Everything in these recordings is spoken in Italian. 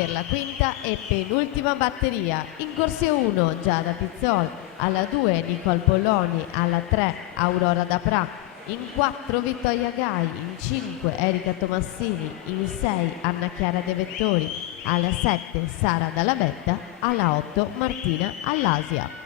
per la quinta e penultima batteria. In corsia 1 Giada Pizzol, alla 2 Nicole Polloni, alla 3 Aurora Dapra, in 4 Vittoria Gai, in 5 Erika Tomassini, in 6 Anna Chiara De Vettori, alla 7 Sara Dalla Vetta, alla 8 Martina Allasia.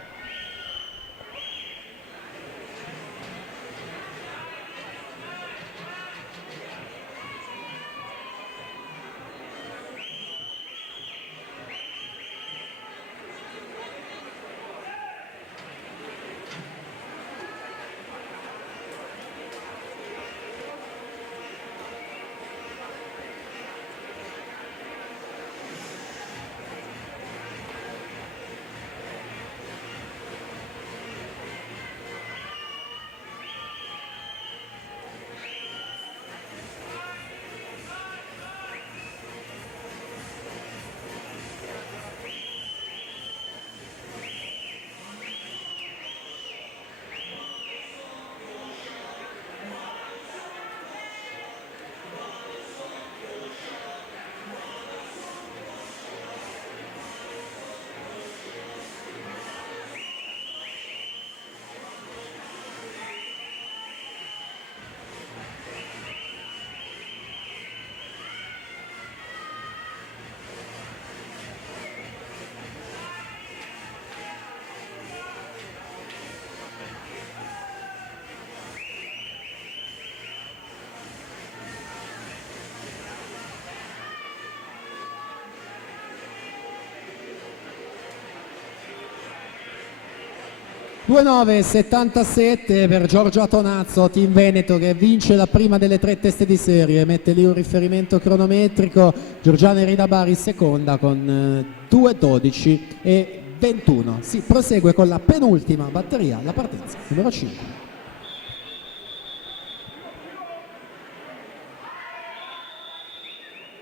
(29,77) per Giorgia Tonazzo, Team Veneto, che vince la prima delle 3 teste di serie. Mette lì un riferimento cronometrico. Giorgiana Eridabari seconda con 2,12,21. Si prosegue con la penultima batteria, la partenza numero 5.